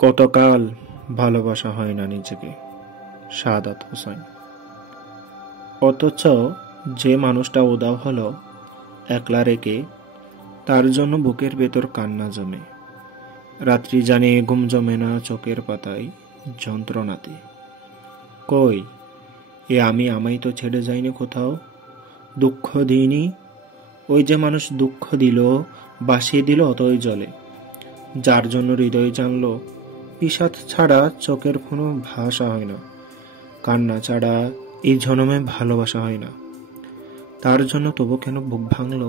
কতকাল ভালোবাসা হয় না নিজেকে। সাদাত হোসেন। অথচ যে মানুষটা উধাও হলো একলা রেখে, তার জন্য বুকের ভেতর কান্না জমে। রাত্রি জানে ঘুম জমে না চোখের পাতায় যন্ত্রণাতে। কই এ আমি তো ছেড়ে যাইনি কোথাও, দুঃখ দিইনি। ওই যে মানুষ দুঃখ দিল, বাসিয়ে দিল অতই জলে, যার জন্য হৃদয় জানলো বিষাদ ছাড়া চোখের কোনো ভাষা হয় না, কান্না ছাড়া এই জনমে ভালোবাসা হয় না। তার জন্য তবু কেন বুক ভাঙল,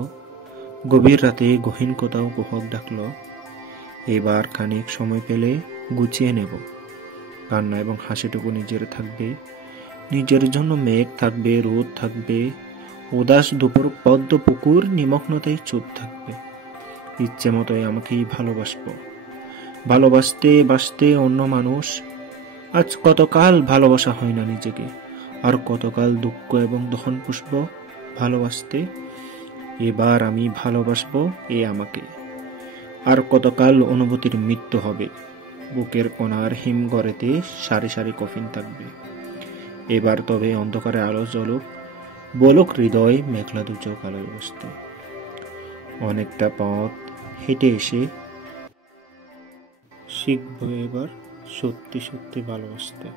গভীর রাতে গহীন কোথাও কুহক ডাকলো। এবার খানিক সময় পেলে গুছিয়ে নেব, কান্না এবং হাসিটুকু নিজের থাকবে। নিজের জন্য মেঘ থাকবে, রোদ থাকবে, উদাস দুপুর পদ্ম পুকুর নিমগ্নতাই চুপ থাকবে। ইচ্ছে মতোই আমাকেই ভালোবাসবো, ভালোবাসতে বাসতে অন্য মানুষ। আজ কতকাল ভালোবাসা হয় না নিজেকে, আর কতকাল দুঃখ এবং দহন পুষ্প ভালোবাসতে। এবার আমি ভালোবাসবো এ আমাকে। আর কতকাল অনুভূতির মৃত্যু হবে, বুকের কোণার হিম গড়েতে সারি সারি কফিন থাকবে। এবার তবে অন্ধকারে আলো জ্বলুক, বলুক হৃদয় মেঘলা দু চোখ আলোয় বসতে। অনেকটা পথ হেঁটে এসে শিখবো এবার সত্যি সত্যি ভালোবাসতে।